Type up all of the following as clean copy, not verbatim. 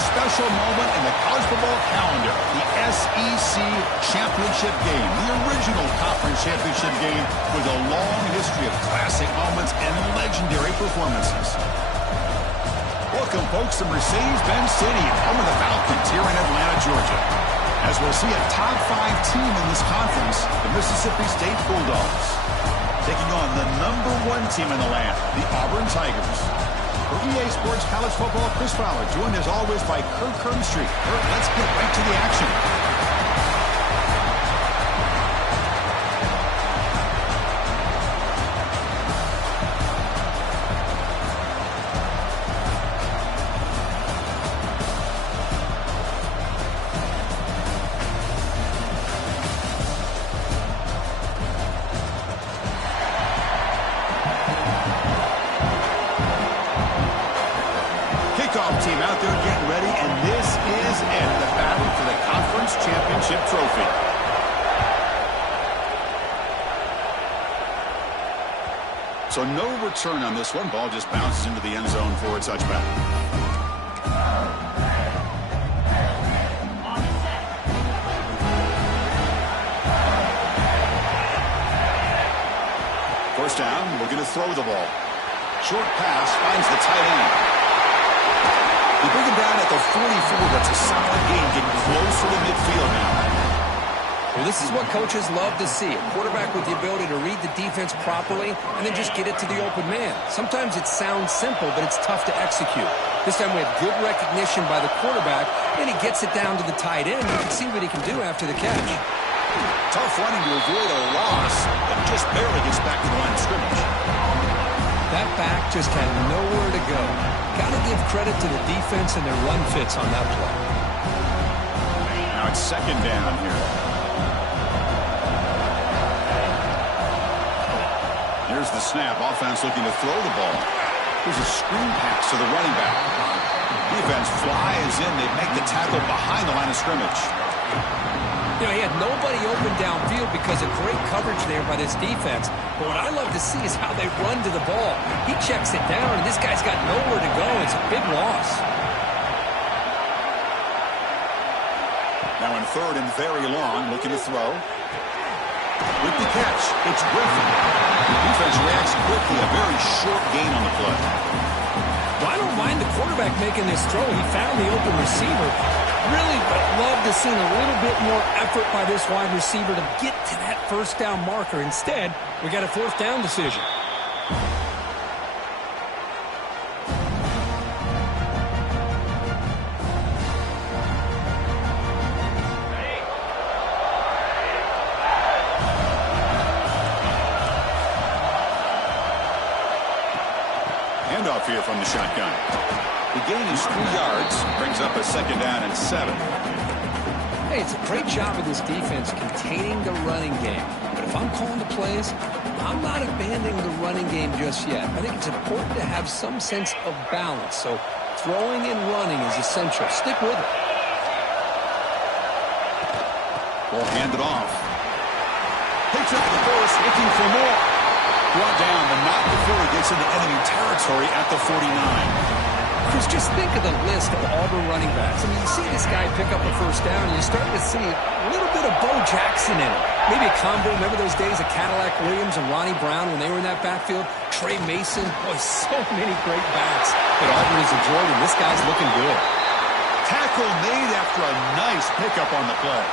special moment in the college football calendar, the SEC Championship game, the original conference championship game with a long history of classic moments and legendary performances. Welcome, folks, to Mercedes-Benz Stadium, home of the Falcons here in Atlanta, Georgia. As we'll see a top 5 team in this conference, the Mississippi State Bulldogs, taking on the #1 team in the land, the Auburn Tigers. For EA Sports College Football, Chris Fowler, joined as always by Kirk Herbstreit. Kirk, let's get right to the action. Team out there getting ready, and this is it, the battle for the conference championship trophy. So no return on this one. Ball just bounces into the end zone for a touchback. First down, looking to throw the ball. Short pass finds the tight end. You bring him down at the 44. That's a solid game, getting closer to midfield now. Well, this is what coaches love to see. A quarterback with the ability to read the defense properly and then just get it to the open man. Sometimes it sounds simple, but it's tough to execute. This time we have good recognition by the quarterback, and he gets it down to the tight end. You can see what he can do after the catch. Tough running to avoid a loss, but just barely gets back to the line of scrimmage. That back just had nowhere to go. Got to give credit to the defense and their run fits on that play. Now it's second down here. Here's the snap. Offense looking to throw the ball. Here's a screen pass to the running back. Defense flies in. They make the tackle behind the line of scrimmage. You know, he had nobody open downfield because of great coverage there by this defense. But what I love to see is how they run to the ball. He checks it down, and this guy's got nowhere to go. It's a big loss. Now in third and very long, looking to throw. With the catch, it's Griffin. The defense reacts quickly. A very short gain on the play. Well, I don't mind the quarterback making this throw. He found the open receiver. Really would love to see a little bit more effort by this wide receiver to get to that first down marker. Instead, we got a fourth down decision. Handoff here from the shotgun. The gain is 3 yards, brings up a second down and 7. Hey, it's a great job of this defense containing the running game. But if I'm calling the plays, I'm not abandoning the running game just yet. I think it's important to have some sense of balance. So throwing and running is essential. Stick with it. Ball handed off. Takes it to the force, looking for more. Brought down, but not before he gets into enemy territory at the 49. Chris, just think of the list of Auburn running backs. I mean, you see this guy pick up a first down, and you start to see a little bit of Bo Jackson in it. Maybe a combo. Remember those days of Cadillac Williams and Ronnie Brown when they were in that backfield? Trey Mason. Boy, so many great backs that Auburn has enjoyed, and this guy's looking good. Tackle made after a nice pickup on the play.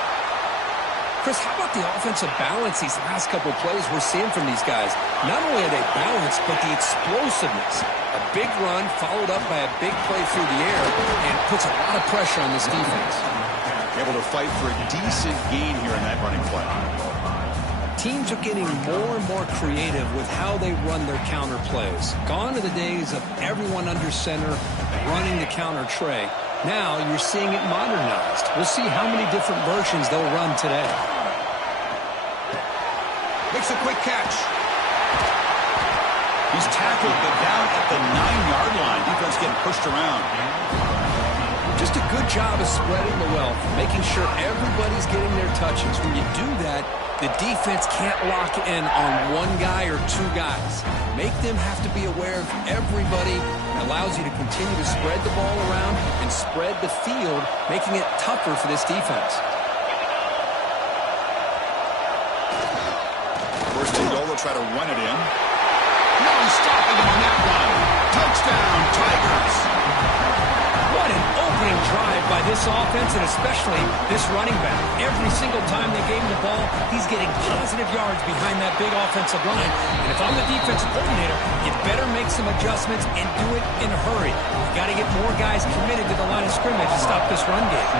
Chris, how about the offensive balance these last couple of plays we're seeing from these guys? Not only are they balanced, but the explosiveness. A big run followed up by a big play through the air and puts a lot of pressure on this defense. Able to fight for a decent gain here in that running play. Teams are getting more and more creative with how they run their counter plays. Gone are the days of everyone under center running the counter tray. Now you're seeing it modernized. We'll see how many different versions they'll run today. Makes a quick catch. He's tackled, but down at the 9-yard line. Defense getting pushed around. Just a good job of spreading the wealth, making sure everybody's getting their touches. When you do that, The defense can't lock in on one guy or two guys. Make them have to be aware of everybody. It allows you to continue to spread the ball around and spread the field, making it tougher for this defense. First and goal, they'll try to run it in. No stopping him on that one. Touchdown, Tigers. What an opening drive by this offense, and especially this running back. Every single time they gave him the ball, he's getting positive yards behind that big offensive line. And if I'm the defensive coordinator, you better make some adjustments and do it in a hurry. You got to get more guys committed to the line of scrimmage to stop this run game.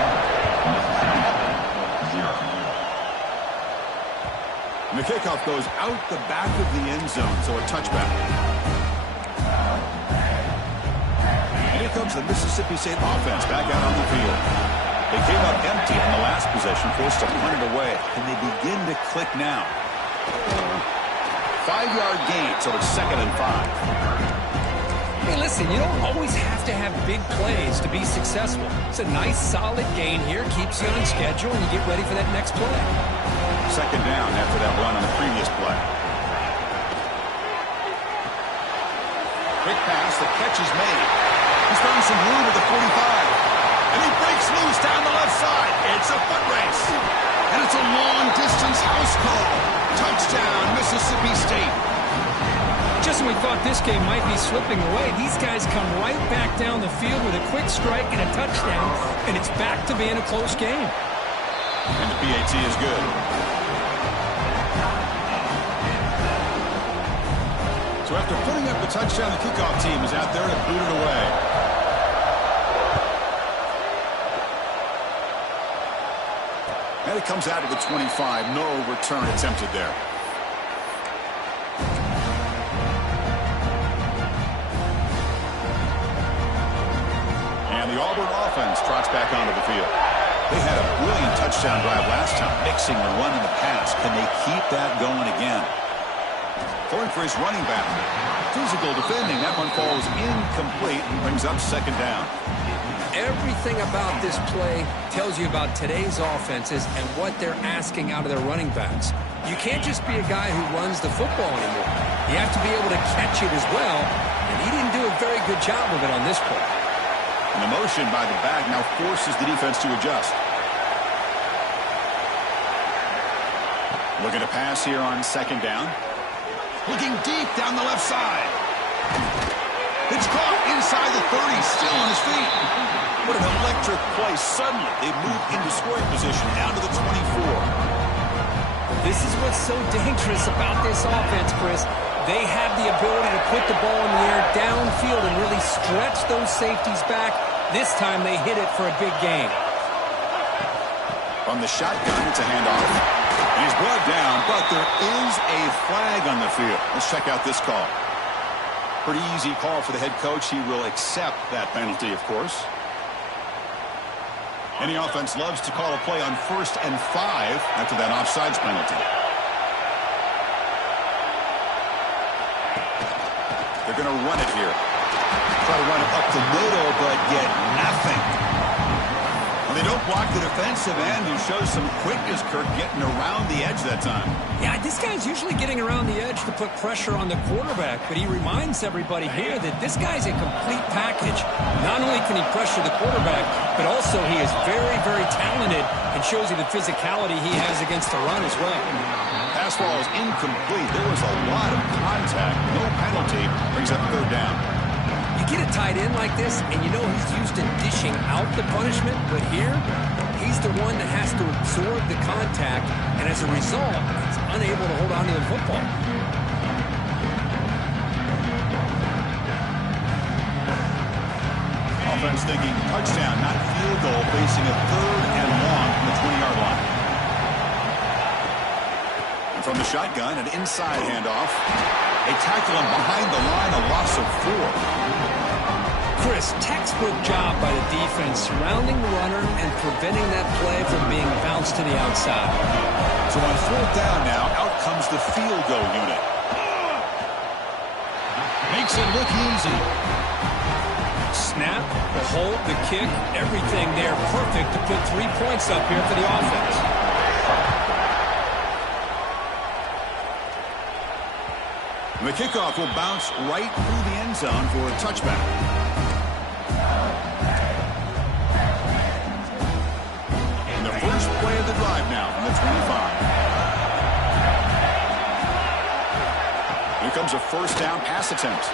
And the kickoff goes out the back of the end zone, so a touchback. And here comes the Mississippi State offense back out on the field. They came up empty on the last possession, forced to punt it away. And they begin to click now. 5-yard gain, so it's 2nd and 5. Hey, listen, you don't always have to have big plays to be successful. It's a nice, solid gain here. Keeps you on schedule, and you get ready for that next play. 2nd down after that run on the previous play. Quick pass, the catch is made. He's found some room at the 45. And he breaks loose down the left side. It's a foot race. And it's a long-distance house call. Touchdown, Mississippi State. Just when we thought this game might be slipping away, these guys come right back down the field with a quick strike and a touchdown, and it's back to being a close game. And the PAT is good. So after putting up the touchdown, the kickoff team is out there to boot it away. And it comes out of the 25. No return attempted there. And the Auburn offense trots back onto the field. They had a brilliant touchdown drive last time, mixing the run and the pass. Can they keep that going again? Going for his running back. Physical defending. That one falls incomplete and brings up 2nd down. Everything about this play tells you about today's offenses and what they're asking out of their running backs. You can't just be a guy who runs the football anymore. You have to be able to catch it as well, and he didn't do a very good job of it on this play. And the motion by the back now forces the defense to adjust. Looking to pass here on 2nd down. Looking deep down the left side. It's caught inside the 30, still on his feet. What an electric play. Suddenly, they move into scoring position down to the 24. This is what's so dangerous about this offense, Chris. They have the ability to put the ball in the air downfield and really stretch those safeties back. This time they hit it for a big gain. From the shotgun, it's a handoff. And he's brought down, but there is a flag on the field. Let's check out this call. Pretty easy call for the head coach. He will accept that penalty, of course. Any offense loves to call a play on 1st and 5 after that offsides penalty. They're going to run it here. Try to run it up the middle, but get nothing. And they don't block the defensive end, who shows some quickness, Kirk, getting around the edge that time. Yeah, this guy's usually getting around the edge to put pressure on the quarterback, but he reminds everybody here that this guy's a complete package. Not only can he pressure the quarterback, but also he is very, very talented and shows you the physicality he has against the run as well. Pass ball is incomplete. There was a lot of contact. No penalty. Brings up 3rd down. You get a tight end like this, and you know he's used to dishing out the punishment, but here, he's the one that has to absorb the contact, and as a result, he's unable to hold on to the football. Offense thinking touchdown, not field goal, facing a 3rd and long from the 20-yard line. And from the shotgun, an inside handoff. They tackle him behind the line, a loss of 4. Chris, textbook job by the defense surrounding the runner and preventing that play from being bounced to the outside. So on 4th down now, out comes the field goal unit. Makes it look easy. Snap, the hold, the kick, everything there perfect to put 3 points up here for the offense. The kickoff will bounce right through the end zone for a touchback. And the first play of the drive now from the 25. Here comes a first down pass attempt.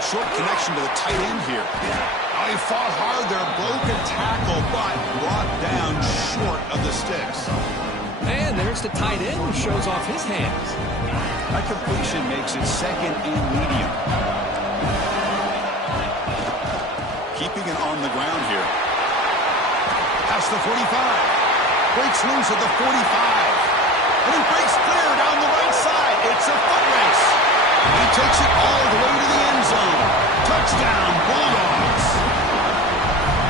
Short connection to the tight end here. Oh, he fought hard there, broke a tackle, but brought down short of the sticks. And there's the tight end who shows off his hands. That completion makes it second and medium. Keeping it on the ground here. Past the 45. Breaks loose at the 45. And he breaks clear down the right side. It's a foot race. He takes it all the way to the end zone. Touchdown, Bulldogs.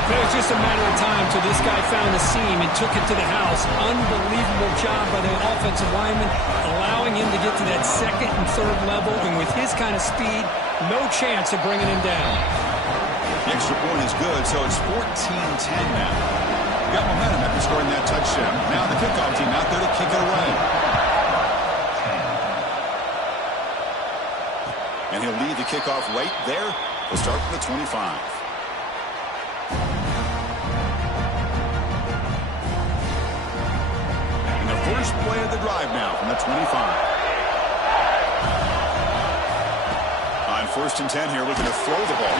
It was just a matter of time till this guy found the seam and took it to the house. Unbelievable job by the offensive lineman, allowing him to get to that second and third level. And with his kind of speed, no chance of bringing him down. The extra point is good, so it's 14-10 now. Got momentum after scoring that touchdown. Now the kickoff team out there to kick it away. And he'll lead the kickoff right there. We'll start from the 25. And the first play of the drive now from the 25. On first and 10 here, looking to throw the ball.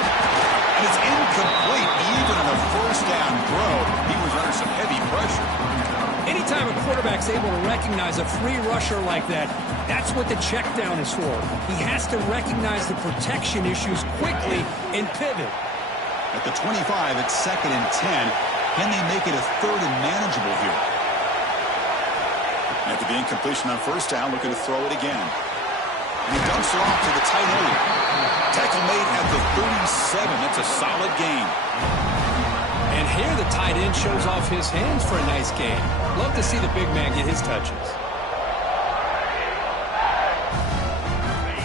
And it's incomplete. Even on a first down throw, he was under some heavy pressure. Anytime a quarterback's able to recognize a free rusher like that, that's what the check down is for. He has to recognize the protection issues quickly and pivot. At the 25, it's second and 10. Can they make it a third and manageable here? And after the incompletion on first down, looking to throw it again. And he dumps it off to the tight end. Tackle made at the 37. That's a solid gain. And here the tight end shows off his hands for a nice gain. Love to see the big man get his touches.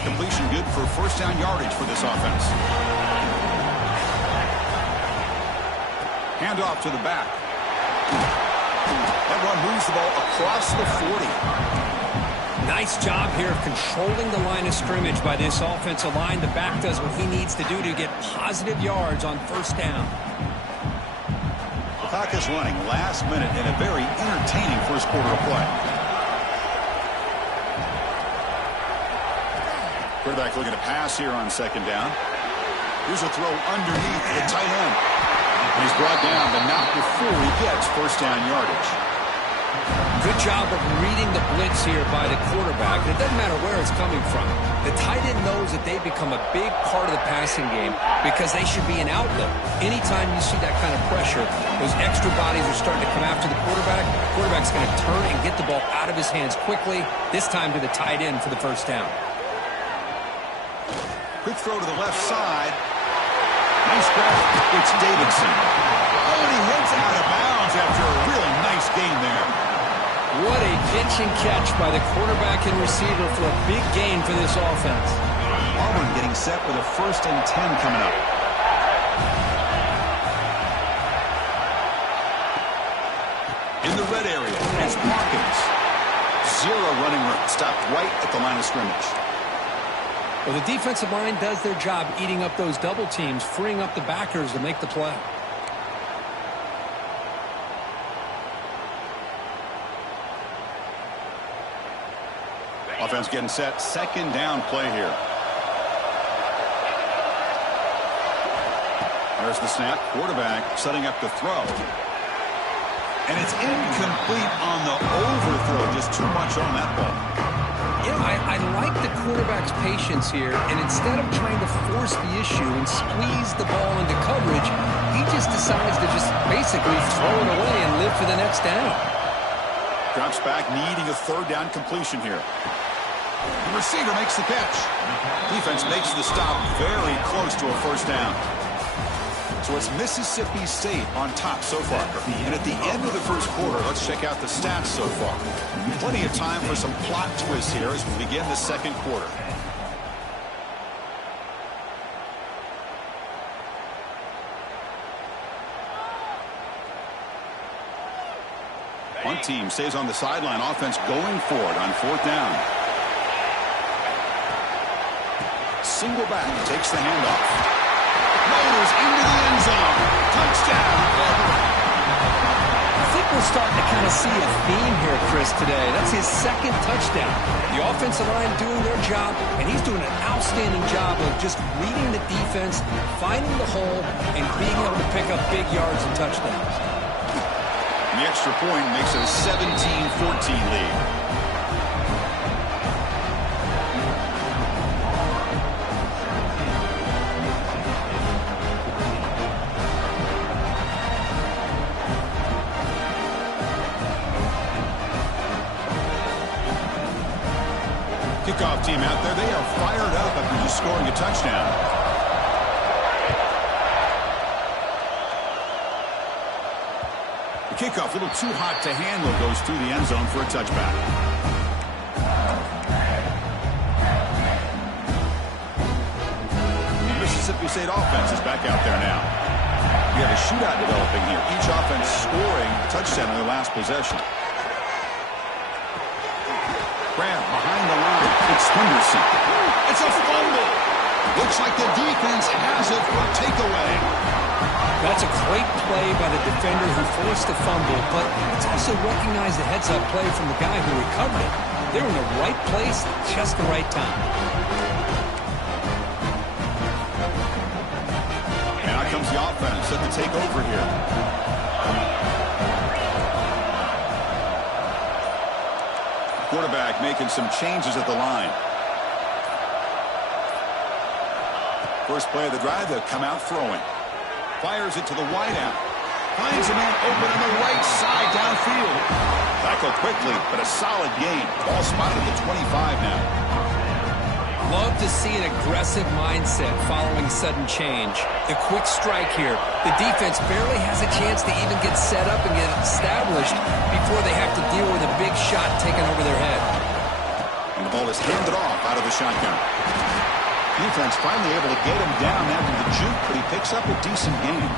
Completion good for first down yardage for this offense. Hand off to the back. That run moves the ball across the 40. Nice job here of controlling the line of scrimmage by this offensive line. The back does what he needs to do to get positive yards on first down. The clock is running last minute in a very entertaining first quarter of play. Quarterback looking to pass here on second down. Here's a throw underneath the tight end. And he's brought down, but not before he gets first down yardage. Good job of reading the blitz here by the quarterback. It doesn't matter where it's coming from. The tight end knows that they've become a big part of the passing game because they should be an outlet. Anytime you see that kind of pressure, those extra bodies are starting to come after the quarterback. The quarterback's going to turn and get the ball out of his hands quickly, this time to the tight end for the first down. Quick throw to the left side. Nice grab. It's Davidson. Oh, and he heads out of bounds after a real nice gain there. What a pitch and catch by the quarterback and receiver for a big gain for this offense. Auburn getting set with a first and 10 coming up. In the red area, it's Parkins. Zero running room. Stopped right at the line of scrimmage. Well, the defensive line does their job eating up those double teams, freeing up the backers to make the play. Offense getting set. Second down play here. There's the snap. Quarterback setting up the throw. And it's incomplete on the overthrow. Just too much on that ball. You know, I like the quarterback's patience here, and instead of trying to force the issue and squeeze the ball into coverage, he just decides to just basically throw it away and live for the next down. Drops back, needing a third down completion here. The receiver makes the catch. Defense makes the stop very close to a first down. So it's Mississippi State on top so far. And at the end of the first quarter, let's check out the stats so far. Plenty of time for some plot twists here as we begin the second quarter. One team stays on the sideline. Offense going for it on fourth down. Single back, takes the handoff. Motors into the end zone. Touchdown, Wolverine. I think we're starting to kind of see a theme here, Chris, today. That's his second touchdown. The offensive line doing their job, and he's doing an outstanding job of just reading the defense, finding the hole, and being able to pick up big yards and touchdowns. The extra point makes it a 17-14 lead. Kickoff team out there, they are fired up after just scoring a touchdown. The kickoff a little too hot to handle, goes through the end zone for a touchback. The Mississippi State offense is back out there now. We have a shootout developing here. Each offense scoring a touchdown in their last possession. Grab behind the line. It's Henderson. It's a fumble. Looks like the defense has it for a takeaway. That's a great play by the defender who forced the fumble, but it's also recognized the heads-up play from the guy who recovered it. They're in the right place at just the right time. And out comes the offense set to take over here. Quarterback making some changes at the line. First play of the drive, they'll come out throwing. Fires it to the wideout. Finds a man open on the right side downfield. Tackle quickly, but a solid gain. Ball spotted at the 25 now. Love to see an aggressive mindset following sudden change. The quick strike here. The defense barely has a chance to even get set up and get established before they have to deal with a big shot taken over their head. And the ball is handed off out of the shotgun. Defense finally able to get him down after the juke, but he picks up a decent gain.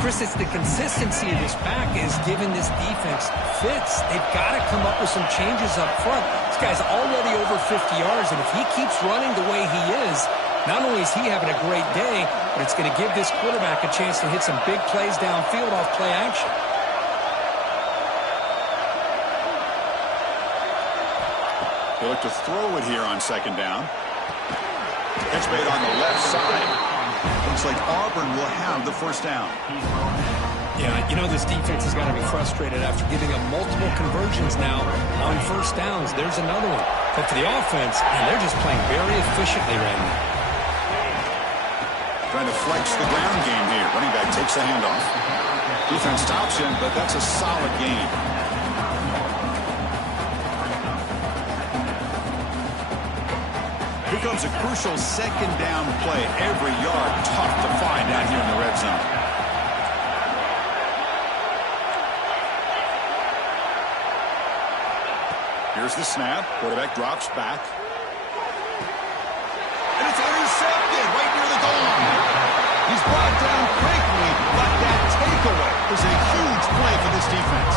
Chris, it's the consistency of this back is giving this defense fits. They've got to come up with some changes up front. This guy's already over 50 yards, and if he keeps running the way he is, not only is he having a great day, but it's going to give this quarterback a chance to hit some big plays downfield off play action. They look to throw it here on second down. Catch made on the left side. Looks like Auburn will have the first down. Yeah, you know this defense has got to be frustrated after giving up multiple conversions now on first downs. There's another one. But for the offense, man, they're just playing very efficiently right now. Trying to flex the ground game here. Running back takes the handoff. Defense stops him, but that's a solid gain. Here comes a crucial second down play. Every yard tough to find out here in the red zone. Here's the snap. Quarterback drops back. And it's intercepted right near the goal line. He's brought down quickly, but that takeaway was a huge play for this defense.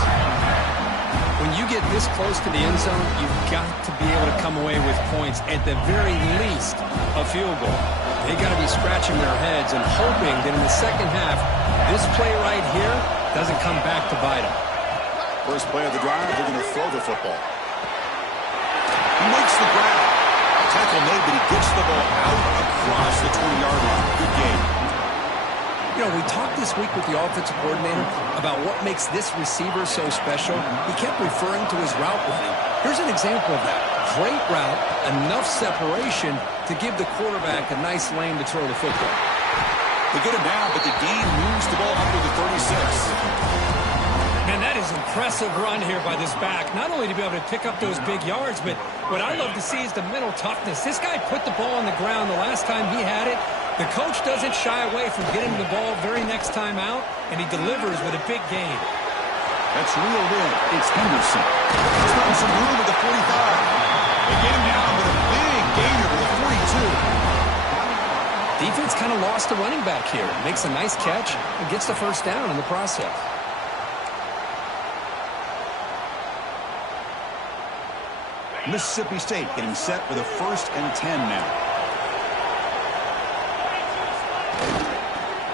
When you get this close to the end zone, you've got to be able to come away with points, at the very least, a field goal. They got to be scratching their heads and hoping that in the second half, this play right here doesn't come back to bite them. First play of the drive, they're going to throw the football. He makes the grab. Tackle made, but he gets the ball out across the 20-yard line. Good game. You know, we talked this week with the offensive coordinator about what makes this receiver so special. He kept referring to his route running. Here's an example of that. Great route, enough separation to give the quarterback a nice lane to throw the football. They get him down, but the gain moves the ball up to the 36. Man, that is impressive run here by this back. Not only to be able to pick up those big yards, but what I love to see is the mental toughness. This guy put the ball on the ground the last time he had it. The coach doesn't shy away from getting the ball very next time out, and he delivers with a big gain. That's reeled in. It's Henderson. He's got some room at the 45. They get him down with a big gainer to the 42. Defense kind of lost the running back here. Makes a nice catch and gets the first down in the process. Mississippi State getting set for the 1st and 10 now.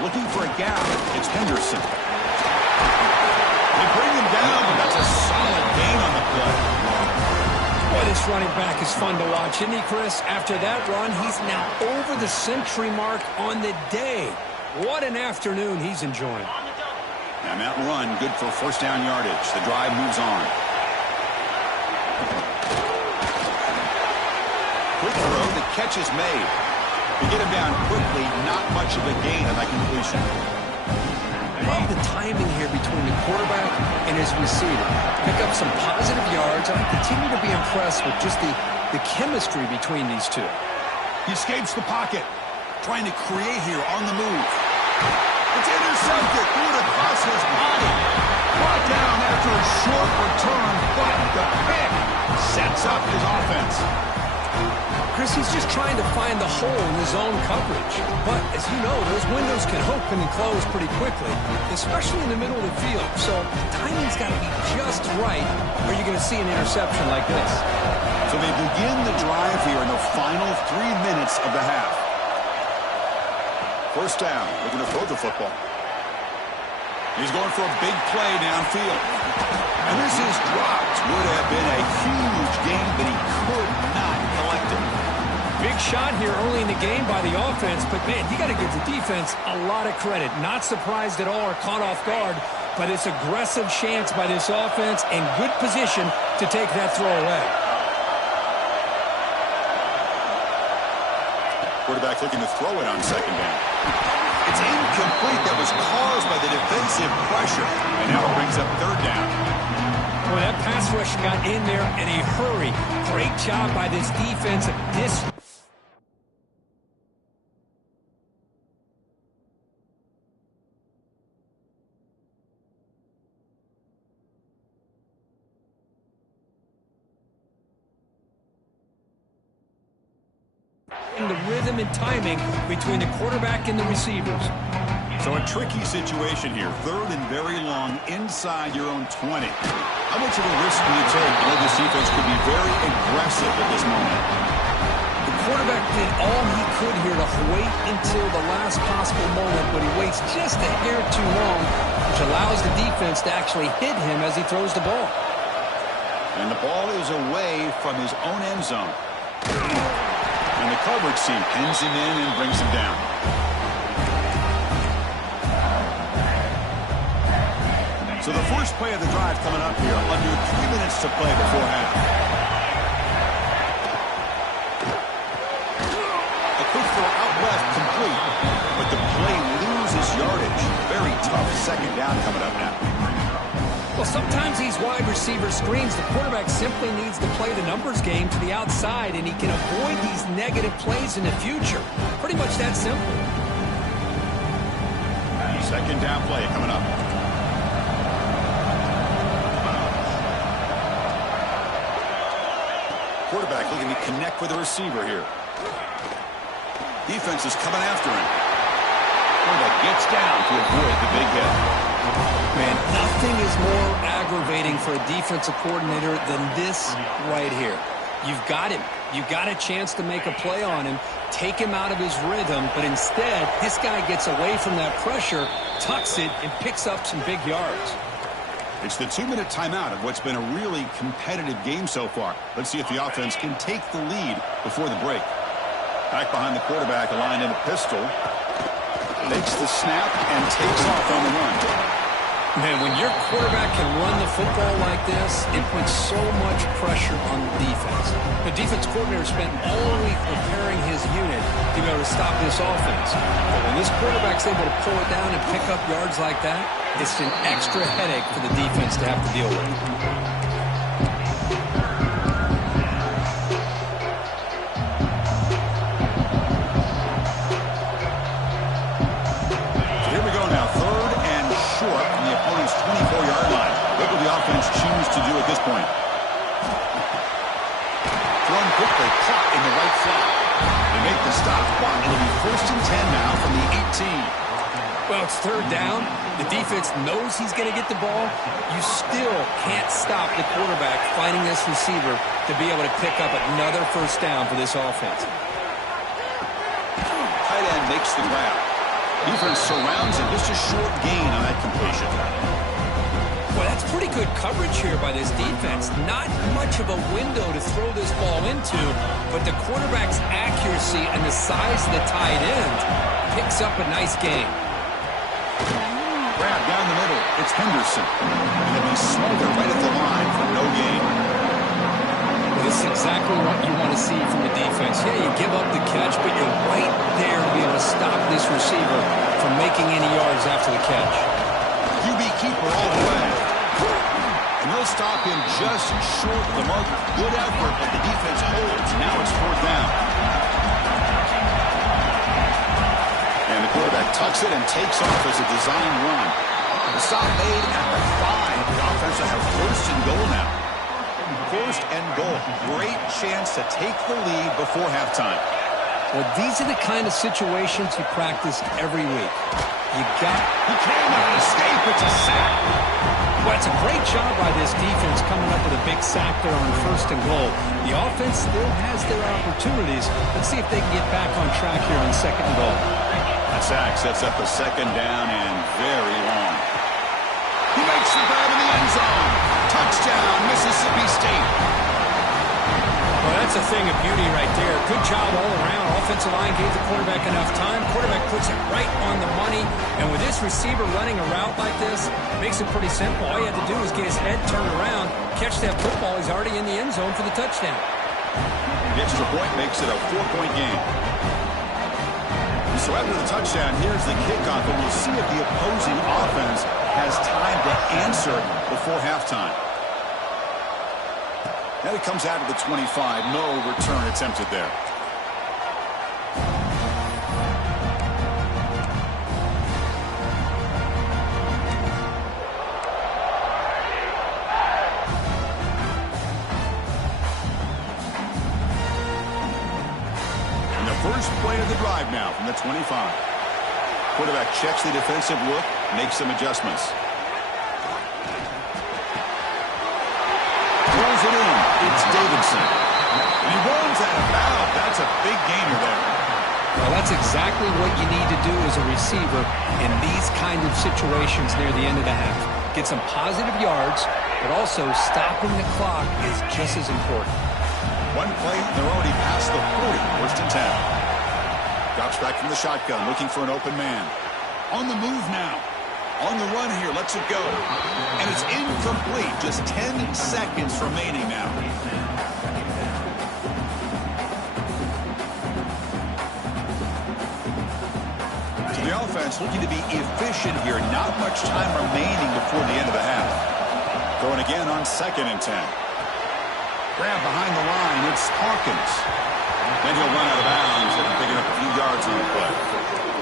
Looking for a gap. It's Henderson. They bring him down, but that's a solid gain on the play. Boy, this running back is fun to watch, isn't he, Chris? After that run, he's now over the century mark on the day. What an afternoon he's enjoying. And that run, good for first down yardage. The drive moves on. Quick throw, the catch is made. To get him down quickly, not much of a gain on that completion. Love the timing here between the quarterback and his receiver. Pick up some positive yards. I continue to be impressed with just the chemistry between these two. He escapes the pocket, trying to create here on the move. It's intercepted, threw it across his body. Brought down after a short return, but the pick sets up his offense. Chris, he's just trying to find the hole in his own coverage. But, as you know, those windows can open and close pretty quickly, especially in the middle of the field. So the timing's got to be just right, or you're going to see an interception like this. So they begin the drive here in the final 3 minutes of the half. First down, looking to throw the football. He's going for a big play downfield. And this is dropped. Would have been a huge gain, but he could not collect it. Big shot here early in the game by the offense, but, man, you got to give the defense a lot of credit. Not surprised at all or caught off guard, but it's aggressive chance by this offense and good position to take that throw away. Quarterback looking to throw it on second down. It's incomplete. That was caused by the defensive pressure. And now it brings up third down. Well, that pass rush got in there in a hurry. Great job by this defense. The rhythm and timing between the quarterback and the receivers. So a tricky situation here. Third and very long inside your own 20. How much of a risk do you take? You know this defense could be very aggressive at this moment. The quarterback did all he could here to wait until the last possible moment, but he waits just a hair too long, which allows the defense to actually hit him as he throws the ball. And the ball is away from his own end zone. And the coverage team pins him in and brings him down. So the first play of the drive coming up here, under 3 minutes to play before half. A quick throw out left, complete, but the play loses yardage. Very tough second down coming up now. Well, sometimes these wide receiver screens, the quarterback simply needs to play the numbers game to the outside, and he can avoid these negative plays in the future. Pretty much that simple. Second down play coming up. Quarterback looking to connect with the receiver here. Defense is coming after him. Quarterback gets down to avoid the big hit. Man, nothing is more aggravating for a defensive coordinator than this right here. You've got him. You've got a chance to make a play on him, take him out of his rhythm, but instead, this guy gets away from that pressure, tucks it, and picks up some big yards. It's the 2-minute timeout of what's been a really competitive game so far. Let's see if the offense can take the lead before the break. Back behind the quarterback, aligned in a pistol. Makes the snap and takes off on the run. Man, when your quarterback can run the football like this, it puts so much pressure on the defense. The defense coordinator spent all week preparing his unit to be able to stop this offense. But when this quarterback's able to pull it down and pick up yards like that, it's an extra headache for the defense to have to deal with. Opponent's 24-yard line. What will the offense choose to do at this point? Thrown quickly, caught in the right slot. They make the stop. It'll be 1st and 10 now from the 18. Well, it's third down. The defense knows he's going to get the ball. You still can't stop the quarterback finding this receiver to be able to pick up another first down for this offense. Tight end makes the grab. Defense surrounds him. Just a short gain on that completion. Well, that's pretty good coverage here by this defense. Not much of a window to throw this ball into, but the quarterback's accuracy and the size of the tight end picks up a nice gain. Grab down the middle. It's Henderson. And then he smothered right at the line for no gain. This is exactly what you want to see from the defense. Yeah, you give up the catch, but you're right there to be able to stop this receiver from making any yards after the catch. QB keeper all the way. And they'll stop him just short of the marker. Good effort, but the defense holds. Now it's 4th down. And the quarterback tucks it and takes off as a design run. The stop made at the 5. The offense will have 1st and goal now. 1st and goal. Great chance to take the lead before halftime. Well, these are the kind of situations you practice every week. He came out and escaped. It's a sack. Well, it's a great job by this defense coming up with a big sack there on 1st and goal. The offense still has their opportunities. Let's see if they can get back on track here on 2nd and goal. That sack sets up a 2nd down and very long. He makes the grab in the end zone. Touchdown, Mississippi State. Well, that's a thing of beauty right there. Good job all around. Offensive line gave the quarterback enough time. Quarterback puts it right on the money. And with this receiver running a route like this, it makes it pretty simple. All you had to do was get his head turned around, catch that football. He's already in the end zone for the touchdown. The extra point makes it a 4-point game. So after the touchdown, here's the kickoff, and we'll see if the opposing offense has time to answer before halftime. Now it comes out of the 25. No return attempted there. And the first play of the drive now from the 25. Quarterback checks the defensive look, makes some adjustments. Throws it in. It's Davidson. And he runs out of bounds. That's a big gainer there. Well, that's exactly what you need to do as a receiver in these kind of situations near the end of the half. Get some positive yards, but also stopping the clock is just as important. One play, they're already past the 40. 1st and 10. Drops back from the shotgun, looking for an open man. On the move now. On the run here, lets it go. And it's incomplete. Just 10 seconds remaining now. So the offense looking to be efficient here. Not much time remaining before the end of the half. Going again on 2nd and 10. Grab behind the line. It's Hawkins. Then he'll run out of bounds and picking up a few yards on the play.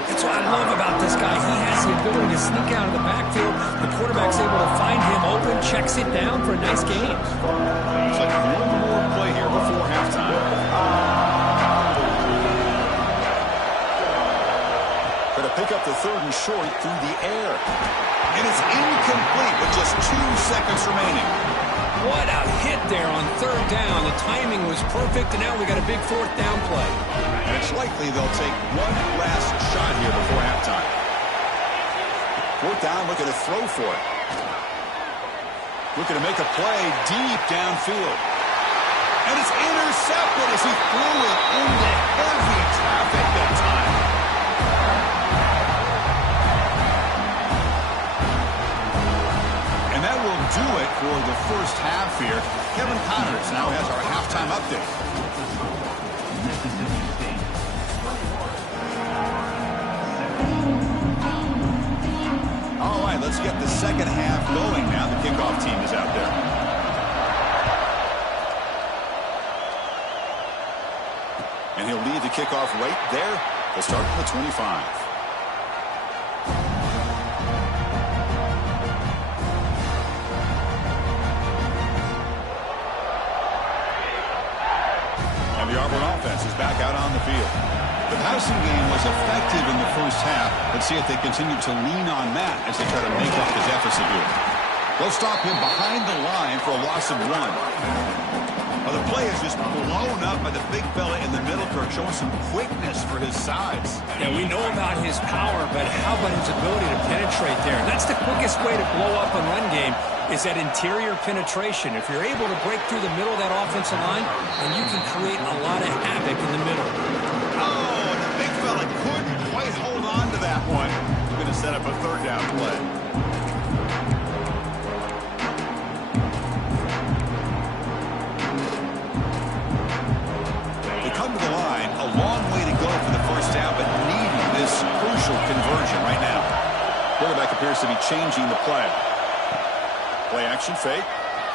That's what I love about this guy. He has the ability to sneak out of the backfield. The quarterback's able to find him open, checks it down for a nice gain. Looks like one more play here before halftime. Going to pick up the 3rd and short through the air. And it's incomplete with just 2 seconds remaining. What a hit there on 3rd down. The timing was perfect, and now we got a big 4th down play. And it's likely they'll take one last shot here before halftime. 4th down, looking to throw for it. Looking to make a play deep downfield. And it's intercepted as he threw it into heavy traffic that time. And that will do it for the first half here. Kevin Connors now has our halftime update. All right, let's get the second half going now. The kickoff team is out there. And he'll lead the kickoff right there. They'll start from the 25. And the Auburn offense is back out on the field. The passing game was effective in the first half. Let's see if they continue to lean on that as they try to make up the deficit here. They'll stop him behind the line for a loss of 1. Well, the play is just blown up by the big fella in the middle, Kirk, showing some quickness for his size. Yeah, we know about his power, but how about his ability to penetrate there? And that's the quickest way to blow up a run game, is that interior penetration. If you're able to break through the middle of that offensive line, then you can create a lot of havoc in the middle. Oh, the big fella couldn't quite hold on to that one. He's going to set up a third down play. Conversion right now. Quarterback appears to be changing the play. Play action fake.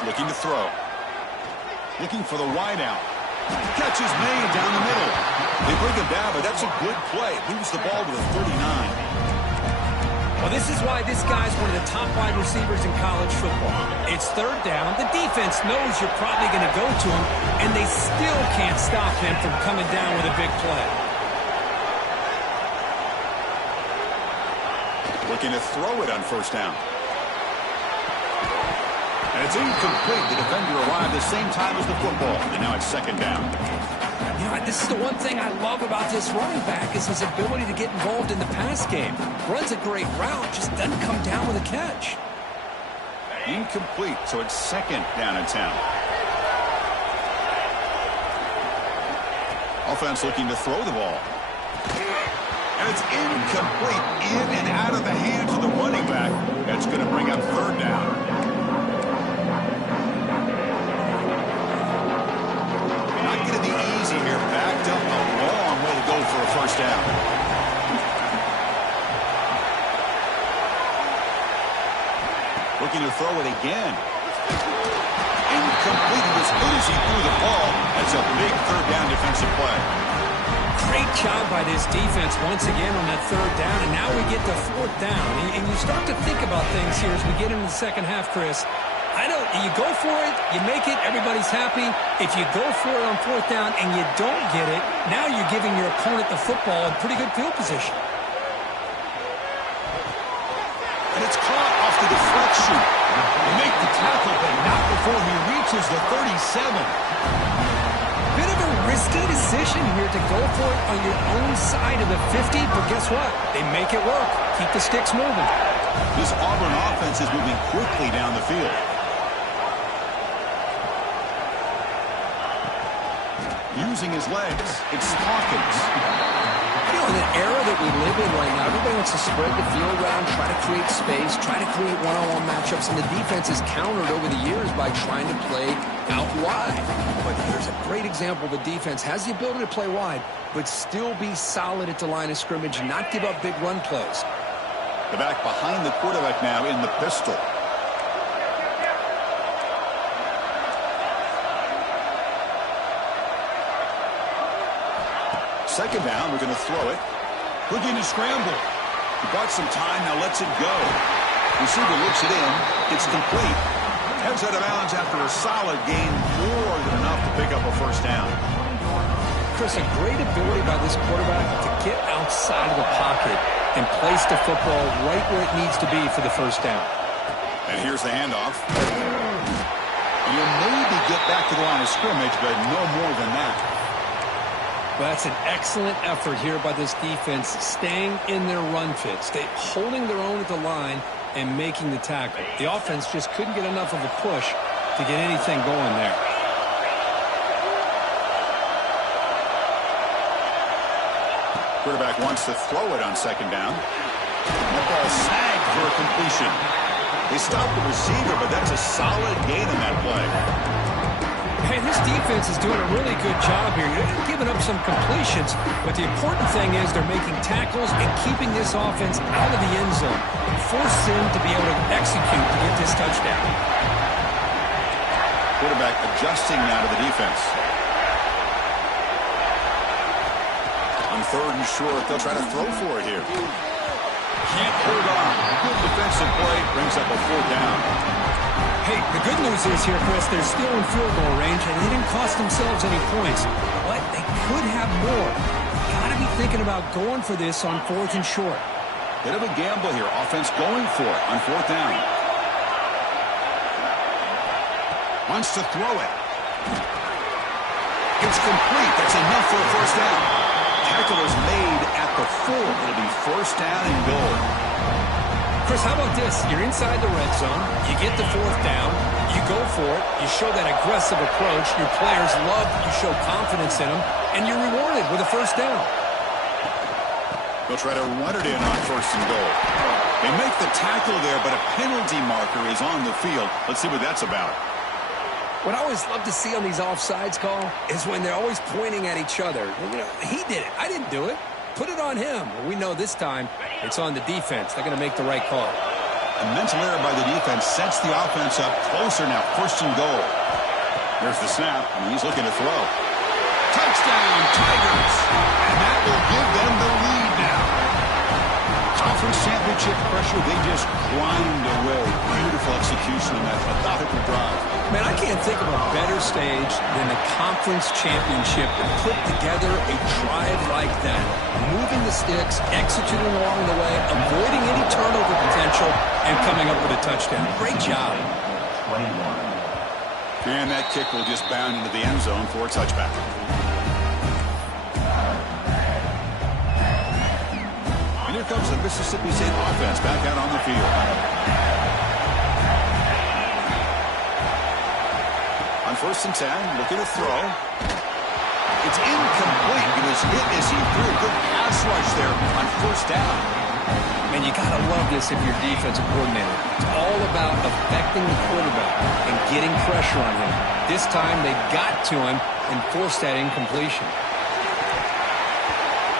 Looking to throw. Looking for the wide out. Catch is made down the middle. They bring him down, but that's a good play. Moves the ball to the 39. Well, this is why this guy's one of the top wide receivers in college football. It's third down. The defense knows you're probably going to go to him, and they still can't stop him from coming down with a big play. Looking to throw it on first down. And it's incomplete. The defender arrived the same time as the football. And now it's second down. You know, this is the one thing I love about this running back is his ability to get involved in the pass game. Runs a great route, just doesn't come down with a catch. Incomplete, so it's second down and 10. Offense looking to throw the ball. And it's incomplete, in and out of the hands of the running back. That's going to bring up third down. Not going to be easy here. Backed up a long way to go for a first down. Looking to throw it again. Incomplete. As good as he threw the ball, that's a big third down defensive play. Great job by this defense once again on that third down, and now we get to fourth down. And you start to think about things here as we get into the second half, Chris. You go for it, you make it, everybody's happy. If you go for it on fourth down and you don't get it, now you're giving your opponent the football in pretty good field position. And it's caught off the deflection. They make the tackle, but not before he reaches the 37. Bit of a risky decision here to go for it on your own side of the 50, but guess what? They make it work. Keep the sticks moving. This Auburn offense is moving quickly down the field. Using his legs, it's Hawkins. You know, in the era that we live in right now, everybody wants to spread the field around, try to create space, try to create one-on-one matchups, and the defense has countered over the years by trying to play out wide. But here's a great example. The defense has the ability to play wide, but still be solid at the line of scrimmage and not give up big run plays. The back behind the quarterback now in the pistol. Second down, we're going to throw it. Looking to scramble. He bought some time, now lets it go. Receiver looks it in. It's complete. Heads out of bounds after a solid gain, more than enough to pick up a first down. Chris, a great ability by this quarterback to get outside of the pocket and place the football right where it needs to be for the first down. And here's the handoff. You'll maybe get back to the line of scrimmage, but no more than that. Well, that's an excellent effort here by this defense, staying in their run fit, holding their own at the line and making the tackle. The offense just couldn't get enough of a push to get anything going there. Quarterback wants to throw it on second down. That ball sagged for a completion. They stopped the receiver, but that's a solid gain in that play. Hey, this defense is doing a really good job here. They're giving up some completions, but the important thing is they're making tackles and keeping this offense out of the end zone. Force them to be able to execute to get this touchdown. Quarterback adjusting now to the defense. On third and short, they'll try to throw for it here. Can't hold on. Good defensive play brings up a fourth down. Hey, the good news is here, Chris, they're still in field goal range, and they didn't cost themselves any points. But they could have more. Got to be thinking about going for this on fourth and short. Bit of a gamble here. Offense going for it on fourth down. Wants to throw it. It's complete. That's enough for a first down. Tackle is made at the 4. It'll be first down and goal. Chris, how about this? You're inside the red zone. You get the 4th down. You go for it. You show that aggressive approach. Your players love that you show confidence in them. And you're rewarded with a first down. They'll try to run it in on first and goal. They make the tackle there, but a penalty marker is on the field. Let's see what that's about. What I always love to see on these offsides call is when they're always pointing at each other. You know, he did it. I didn't do it. Put it on him. We know this time it's on the defense. They're going to make the right call. A mental error by the defense sets the offense up closer now. First and goal. There's the snap, and he's looking to throw. Touchdown, Tigers! And that will give them the lead now. Conference championship pressure, they just grind away. Beautiful execution on that methodical drive. Man, I can't think of a better stage than the conference championship to put together a drive like that. Moving the sticks, executing along the way, avoiding any turnover potential, and coming up with a touchdown. Great job. And that kick will just bound into the end zone for a touchback. And here comes the Mississippi State offense back out on the field. On first and 10, looking to throw. It's incomplete. He was hit as he threw a good pass rush there on first down. Man, you got to love this if you're defensive coordinator. It's all about affecting the quarterback and getting pressure on him. This time they got to him and forced that incompletion.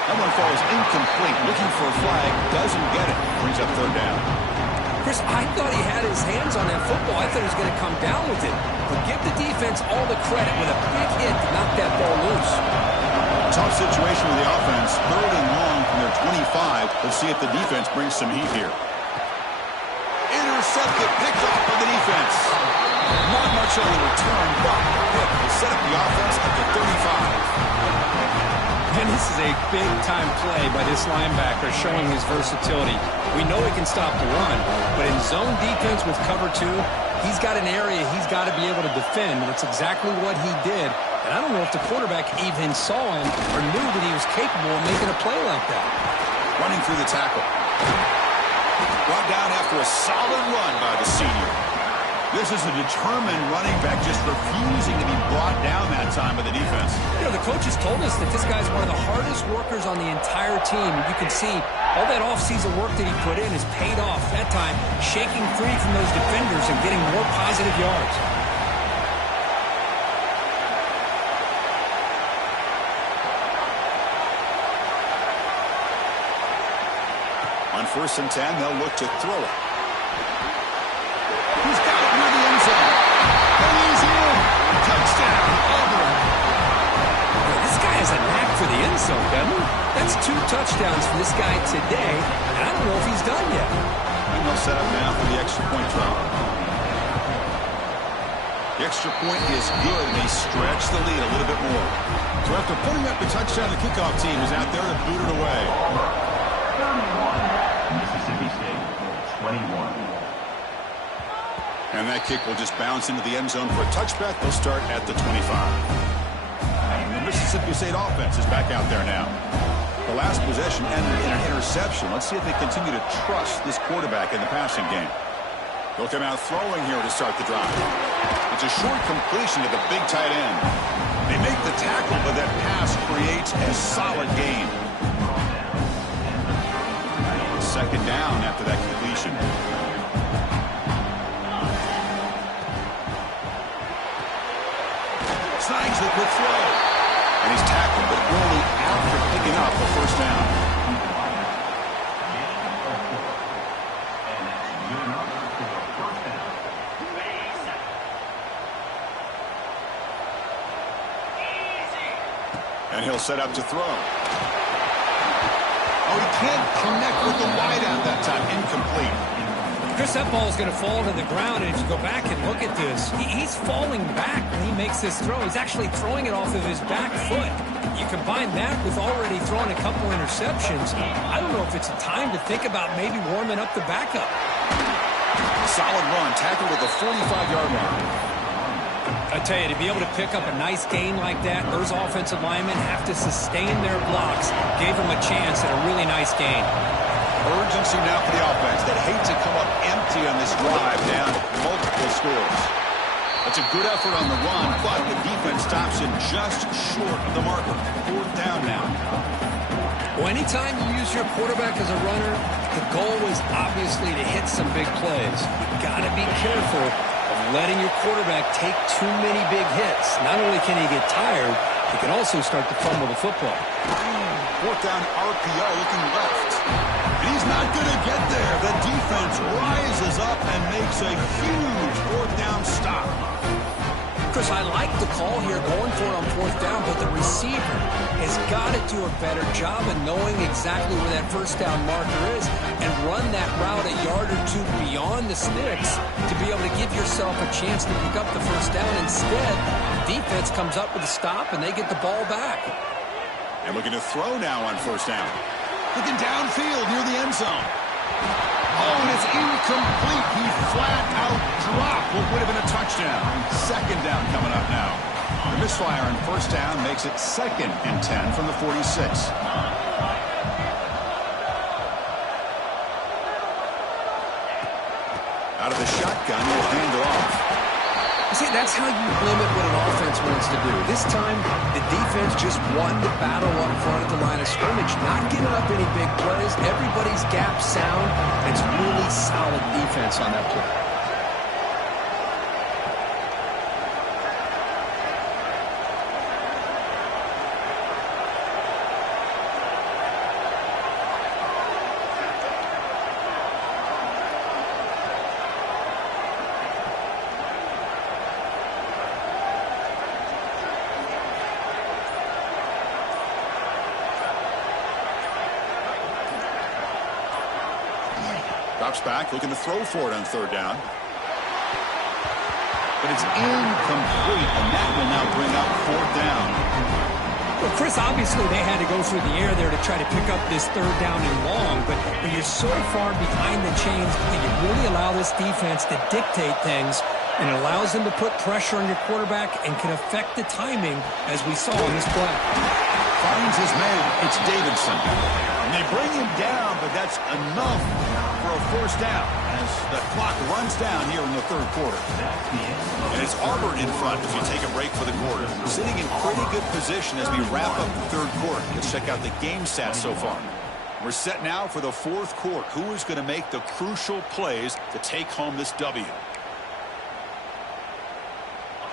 That one falls incomplete. Looking for a flag. Doesn't get it. Brings up third down. Chris, I thought he had his hands on that football. I thought he was going to come down with it. But give the defense all the credit with a big hit to knock that ball loose. Tough situation with the offense. Third and long from their 25. Let's see if the defense brings some heat here. Intercepted. Picked off by the defense. Not much on the return, but the pick will set up the offense at the 35. And this is a big-time play by this linebacker showing his versatility. We know he can stop the run, but in zone defense with cover 2, he's got an area he's got to be able to defend, and it's exactly what he did. And I don't know if the quarterback even saw him or knew that he was capable of making a play like that. Running through the tackle. Brought down after a solid run by the senior. This is a determined running back just refusing to be brought down that time by the defense. You know, the coaches told us that this guy's one of the hardest workers on the entire team. You can see all that offseason work that he put in has paid off. That time, shaking free from those defenders and getting more positive yards. On first and 10, they'll look to throw it. He's got it near the end zone. And he's in. Touchdown, Auburn. This guy has a knack for the end zone, doesn't he? That's 2 touchdowns for this guy today, and I don't know if he's done yet. And they'll set up now for the extra point try. The extra point is good, and they stretch the lead a little bit more. So after putting up the touchdown, the kickoff team is out there to boot it away. 31, Mississippi State, 21. And that kick will just bounce into the end zone for a touchback. They'll start at the 25. And the Mississippi State offense is back out there now. The last possession ended in an interception. Let's see if they continue to trust this quarterback in the passing game. They'll come out throwing here to start the drive. It's a short completion to the big tight end. They make the tackle, but that pass creates a solid gain. Second down after that completion. Snags the quick throw. And he's tackled, but only after picking up the first down. And he'll set up to throw. Oh, he can't connect with the wideout that time. Incomplete. Chris, that ball is going to fall to the ground, and if you go back and look at this, he's falling back when he makes this throw. He's actually throwing it off of his back foot. You combine that with already throwing a couple interceptions. I don't know if it's a time to think about maybe warming up the backup. Solid run, tackled at the 45-yard line. I tell you, to be able to pick up a nice gain like that, those offensive linemen have to sustain their blocks. Gave them a chance at a really nice gain. Urgency now for the offense that hate to come up empty on this drive, down multiple scores. It's a good effort on the run, but the defense stops him just short of the marker. 4th down now. Well, anytime you use your quarterback as a runner, the goal is obviously to hit some big plays. You've got to be careful of letting your quarterback take too many big hits. Not only can he get tired, he can also start to fumble the football. 4th down RPO looking left. He's not going to get there. The defense rises up and makes a huge 4th down stop. Chris, I like the call here going for it on 4th down, but the receiver has got to do a better job of knowing exactly where that 1st down marker is and run that route a yard or two beyond the sticks to be able to give yourself a chance to pick up the 1st down. Instead, defense comes up with a stop and they get the ball back. And looking to throw now on 1st down. Looking downfield near the end zone. Oh, and it's incomplete. He flat out dropped what would have been a touchdown. 2nd down coming up now. The misfire on 1st down makes it 2nd and 10 from the 46. Out of the shotgun, he'll hand it off. See, that's how you limit what an offense wants to do. This time, the defense just won the battle up front at the line of scrimmage, not giving up any big plays. Everybody's gap sound. It's really solid defense on that play. Drops back, looking to throw for it on 3rd down. But it's incomplete, and that will now bring up 4th down. Well, Chris, obviously they had to go through the air there to try to pick up this 3rd down and long, but when you're so far behind the chains, you really allow this defense to dictate things, and it allows them to put pressure on your quarterback and can affect the timing, as we saw in this play. Finds his man. It's Davidson. And they bring him down, but that's enough for a 1st down as the clock runs down here in the 3rd quarter. And it's Auburn in front as we take a break for the quarter. Sitting in pretty good position as we wrap up the 3rd quarter. Let's check out the game stats so far. We're set now for the 4th quarter. Who is going to make the crucial plays to take home this W?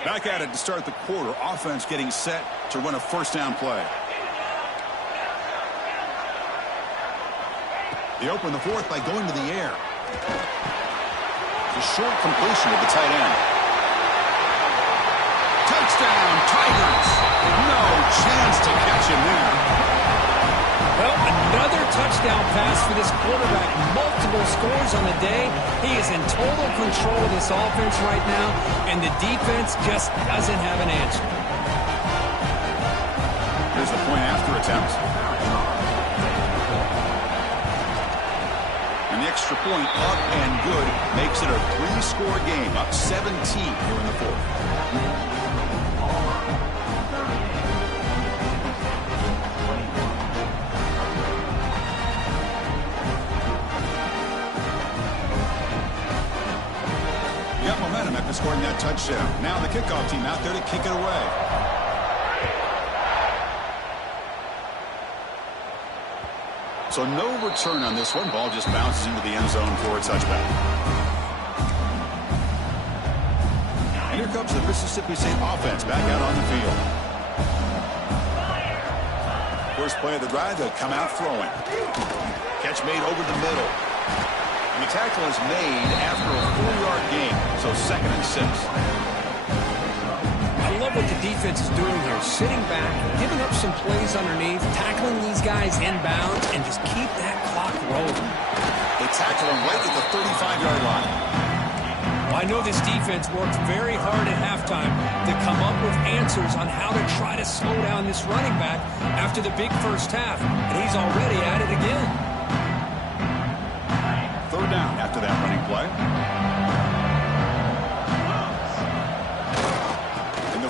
Back at it to start the quarter. Offense getting set to run a 1st down play. They open the 4th by going to the air. A short completion to the tight end. Touchdown, Tigers! No chance to catch him there. Well, another touchdown pass for this quarterback. Multiple scores on the day. He is in total control of this offense right now, and the defense just doesn't have an answer. Here's the point after attempt. And the extra point up and good makes it a 3-score game, up 17 here in the 4th. Got momentum after scoring that touchdown. Now the kickoff team out there to kick it away. So no return on this one. Ball just bounces into the end zone for a touchback. And here comes the Mississippi State offense back out on the field. First play of the drive, they'll come out throwing. Catch made over the middle. And the tackle is made after a 4-yard gain, so 2nd and 6. I love what the defense is doing here. Sitting back, giving up some plays underneath, tackling these guys inbounds, and just keep that clock rolling. They tackle him right at the 35-yard line. I know this defense worked very hard at halftime to come up with answers on how to try to slow down this running back after the big first half, and he's already at it again. 3rd down after that running play.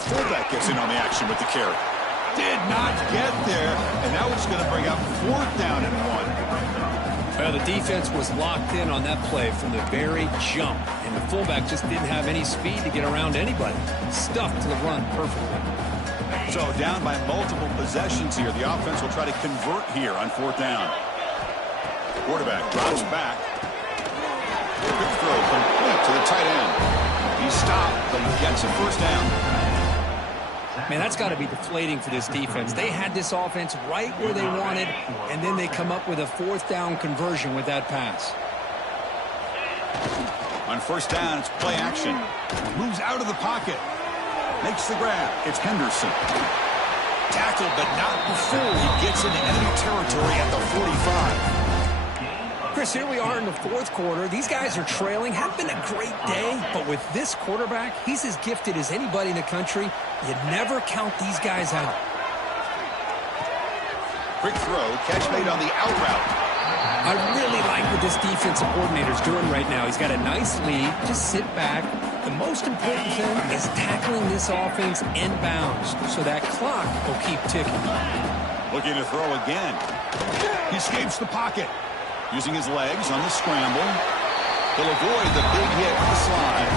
fullback gets in on the action with the carry. Did not get there, and now it's going to bring up 4th down and 1. Well, the defense was locked in on that play from the very jump, and the fullback just didn't have any speed to get around anybody. Stuffed to the run perfectly. So down by multiple possessions here. The offense will try to convert here on 4th down. Quarterback drops back. Quick throw complete to the tight end. He stopped, but he gets a 1st down. Man, that's got to be deflating for this defense. They had this offense right where they wanted, and then they come up with a 4th down conversion with that pass. On 1st down, it's play action. Moves out of the pocket. Makes the grab. It's Henderson. Tackled, but not before he gets into enemy territory at the 45. Chris, here we are in the 4th quarter. These guys are trailing. Have been a great day, but with this quarterback, he's as gifted as anybody in the country. You never count these guys out. Quick throw, catch made on the out route. I really like what this defensive coordinator's doing right now. He's got a nice lead. Just sit back. The most important thing is tackling this offense inbounds so that clock will keep ticking. Looking to throw again. He escapes the pocket. Using his legs on the scramble. He'll avoid the big hit with the slide.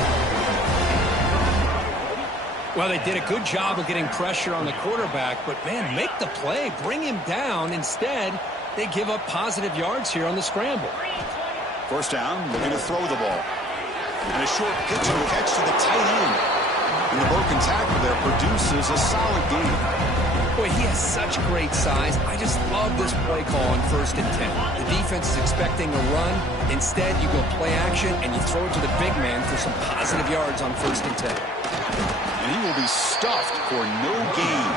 Well, they did a good job of getting pressure on the quarterback, but, man, make the play. Bring him down. Instead, they give up positive yards here on the scramble. 1st down, looking to throw the ball. And a short pitch and catch to the tight end. And the broken tackle there produces a solid gain. Boy, he has such great size. I just love this play call on 1st and 10. The defense is expecting a run. Instead, you go play action, and you throw it to the big man for some positive yards on 1st and 10. And he will be stuffed for no gain.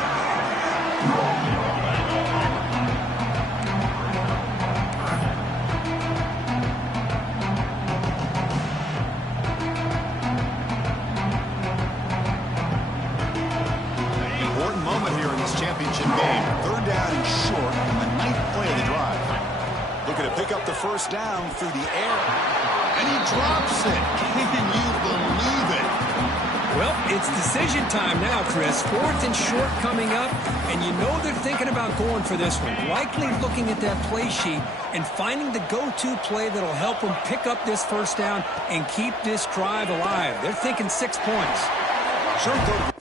Championship game. 3rd down and short on the 9th play of the drive. Looking to pick up the 1st down through the air. And he drops it. Can you believe it? Well, it's decision time now, Chris. 4th and short coming up, and you know they're thinking about going for this one. Likely looking at that play sheet and finding the go-to play that'll help them pick up this 1st down and keep this drive alive. They're thinking 6 points. Sure,